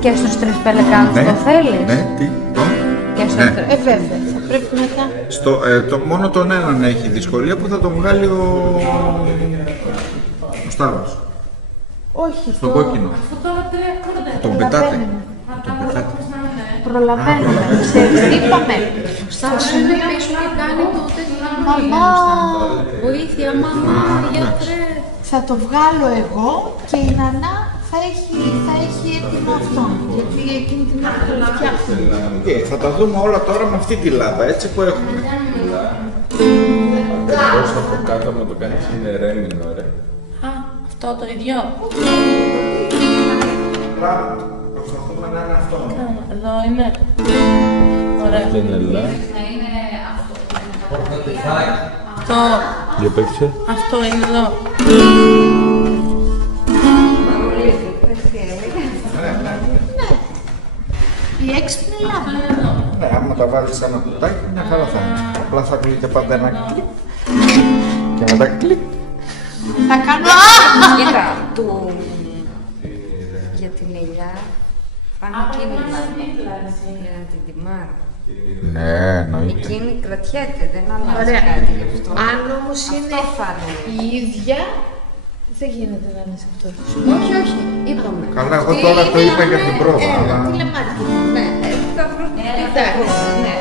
Και στους τρεις πελεκάνους το θέλεις? Ναι, τι, το. Και στους τρεις. Βέβαια, θα πρέπει μετά. Μόνο τον έναν έχει δυσκολία που θα τον βγάλει ο Σταύρος. Όχι, στον κόκκινο. Τον πετάτε. Προλαβαίνουμε. Ξέρεις τι είπαμε? Θα σου πίσω να κάνει το τέτοιο. Μαμά, Βοήθεια, μαμά, γιατρέ. θα το βγάλω εγώ και η Νανά θα έχει έτοιμο αυτό. Γιατί εκείνη την ώρα το φτιάχνουμε. Θα τα δούμε όλα τώρα με αυτή τη λάμπα, έτσι που έχουμε. Ακριβώς από κάτω μου το κάνεις είναι ρέμινο, ρε. Α, αυτό το ίδιο. Προσπαθούμε να είναι αυτό. Εδώ είναι. Ωραία. Δεν είναι λά. Το. Για παίξε. Αυτό είναι εδώ. Η έξυπνη λάμπα. Ναι, άμα τα βάλεις σε ένα κουτάκι, μια χαρά θα είναι. Απλά θα ακούγεται πάντα ένα κλικ. Και μετά κλικ. Θα κάνω... Κοίτα, για την ελιά πάνω εκείνη για να την τιμάρω. Ναι, εννοείται. Εκείνη κρατιέται, δεν αλλάζει Ωραία. κάτι γι' αυτό. Αν όμως είναι η ίδια, δεν γίνεται να είναι σε αυτό. Όχι, όχι, είπαμε. Καλά, εγώ τώρα το είπα για την πρόβα, αλλά... Τηλεμάρκετ. Ναι, θα βρω Εντάξει. ναι.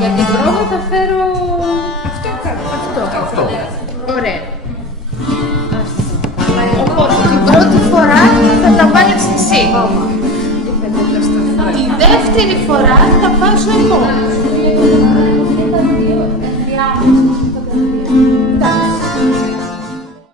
Για την πρόβα θα φέρω... Αυτό κάνω. Αυτό. Ωραία. Αλλά εγώ Οπότε την πρώτη φορά θα τα βάλεις εσύ. είπατε το στο Τη δεύτερη φορά θα βάζω εγώ.